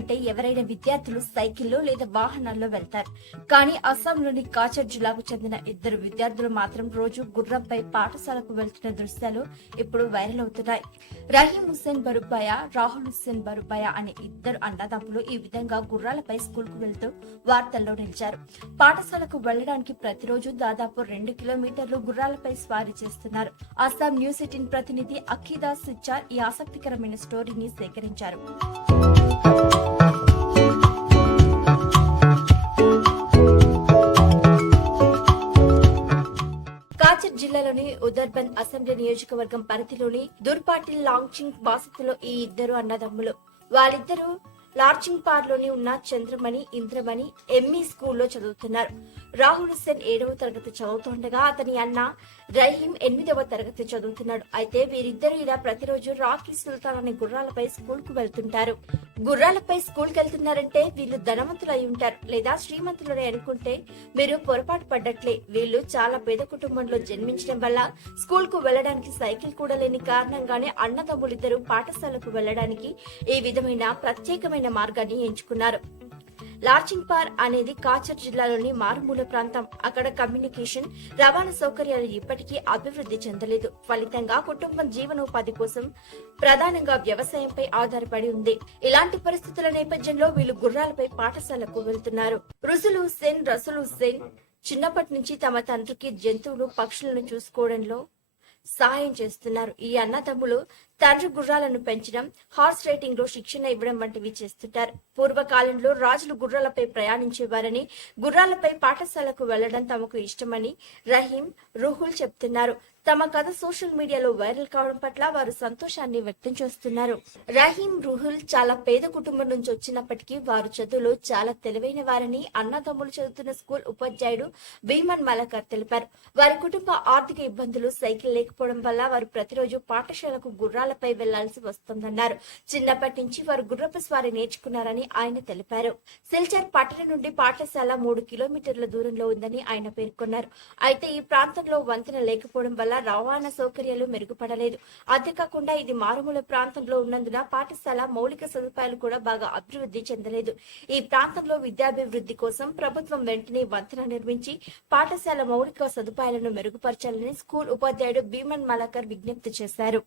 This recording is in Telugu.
అంటే ఎవరైనా విద్యార్థులు సైకిల్లో లేదా వాహనాల్లో వెళ్తారు. కానీ అస్సాంలోని కాచర్ జిల్లాకు చెందిన ఇద్దరు విద్యార్థులు మాత్రం రోజు గుర్రంపై పాఠశాలకు వెళ్తున్న దృశ్యాలు ఇప్పుడు వైరల్ అవుతున్నాయి. రహీం హుస్సేన్ బరుబాయ, రాహుల్ హుస్సేన్ బరుబాయ అనే ఇద్దరు అన్నదమ్ములు ఈ విధంగా గుర్రాలపై స్కూల్ కు వెళ్తూ వార్తల్లో నిలిచారు. పాఠశాలకు వెళ్లడానికి ప్రతిరోజు దాదాపు 2 కిలోమీటర్లు గుర్రాలపై స్వారీ చేస్తున్నారు. అస్సాం న్యూస్ 18 ప్రతినిధి అఖీదా సిచ్చార్ ఈ ఆసక్తికరమైన స్టోరీని సేకరించారు. కాచర్ జిల్లాలోని ఉదర్బంద్ అసెంబ్లీ నియోజకవర్గం పరిధిలోని దుర్పాటిల్ లాంగ్చింగ్ బాసత్తులో ఈ ఇద్దరు అన్నదమ్ములు. వాళ్ళిద్దరూ లార్చింగ్ పార్లోని ఉన్న చంద్రమణి, ఇంద్రమణి ఎంఈ స్కూల్లో చదువుతున్నారు. రాహుల్ హుస్సేన్ 7వ తరగతి చదువుతుండగా అతని అన్న రహీం 8వ తరగతి చదువుతున్నాడు. అయితే వీరిద్దరూ ఇలా ప్రతిరోజు రాకీ సుల్తాన్ అనే గుర్రాలపై స్కూల్ కు వెళ్తుంటారు. గుర్రాలపై స్కూల్ కి వెళ్తున్నారంటే వీళ్ళు ధనవంతులు అయి ఉంటారు లేదా శ్రీమంతులని అనుకుంటే మీరు పొరపాటు పడ్డట్లే. వీళ్ళు చాలా పేద కుటుంబంలో జన్మించడం వల్ల స్కూల్ కు వెళ్లడానికి సైకిల్ కూడా లేని కారణంగానే అన్నదమ్ములిద్దరూ పాఠశాలకు వెళ్లడానికి ఈ విధమైన ప్రత్యేకమైన మార్గాన్ని ఎంచుకున్నారు. లార్చింగ్ పార్ అనేది కాచర్ జిల్లాలోని మారుమూల ప్రాంతం. అక్కడ కమ్యూనికేషన్, రవాణా సౌకర్యాలు ఇప్పటికీ అభివృద్ధి చెందలేదు. ఫలితంగా కుటుంబం జీవనోపాధి కోసం ప్రధానంగా వ్యవసాయంపై ఆధారపడి ఉంది. ఇలాంటి పరిస్థితుల నేపథ్యంలో వీళ్ళు గుర్రాలపై పాఠశాలకు వెళ్తున్నారు. రసూల్ హుస్సేన్ చిన్నప్పటి నుంచి తమ తండ్రికి జంతువులు, పక్షులను చూసుకోవడంలో సహాయం చేస్తున్నారు. ఈ అన్నదమ్ములు తండ్రి గుర్రాలను పెంచడం, హార్స్ రైడింగ్ లో శిక్షణ ఇవ్వడం వంటివి చేస్తుంటారు. పూర్వకాలంలో రాజులు గుర్రాలపై ప్రయాణించేవారని, గుర్రాలపై పాఠశాలకు వెళ్లడం తమకు ఇష్టమని రహీం, రుహుల్ చెప్తున్నారు. తమ కథ సోషల్ మీడియాలో వైరల్ కావడం పట్ల వారు సంతోషాన్ని వ్యక్తం చేస్తున్నారు. రహీం, రుహుల్ చాలా పేద కుటుంబం నుంచి వచ్చినప్పటికీ వారు చదువులో చాలా తెలివైన వారని అన్నదమ్ములు చదువుతున్న స్కూల్ ఉపాధ్యాయుడు భీమన్ మలకర్ తెలిపారు. వారి కుటుంబ ఆర్థిక ఇబ్బందులు, సైకిల్ లేకపోవడం వల్ల వారు ప్రతిరోజు పాఠశాలకు గుర్రాలపై వెళ్లాల్సి వస్తుందన్నారు. చిన్నప్పటి నుంచి వారు గుర్రపు స్వారీ నేర్చుకున్నారని ఆయన తెలిపారు. సిల్చర్ పట్టణం నుండి పాఠశాల 3 కిలోమీటర్ల దూరంలో ఉందని ఆయన పేర్కొన్నారు. అయితే ఈ ప్రాంతంలో వంతెన లేకపోవడం వల్ల రవాణా సౌకర్యాలు మెరుగుపడలేదు. అంతేకాకుండా ఇది మారుమూల ప్రాంతంలో ఉన్నందున పాఠశాల మౌలిక సదుపాయాలు కూడా బాగా అభివృద్ధి చెందలేదు. ఈ ప్రాంతంలో విద్యాభివృద్ధి కోసం ప్రభుత్వం వెంటనే వంతెన నిర్మించి పాఠశాల మౌలిక సదుపాయాలను మెరుగుపరచాలని స్కూల్ ఉపాధ్యాయుడు భీమన్ మలకర్ విజ్ఞప్తి చేశారు.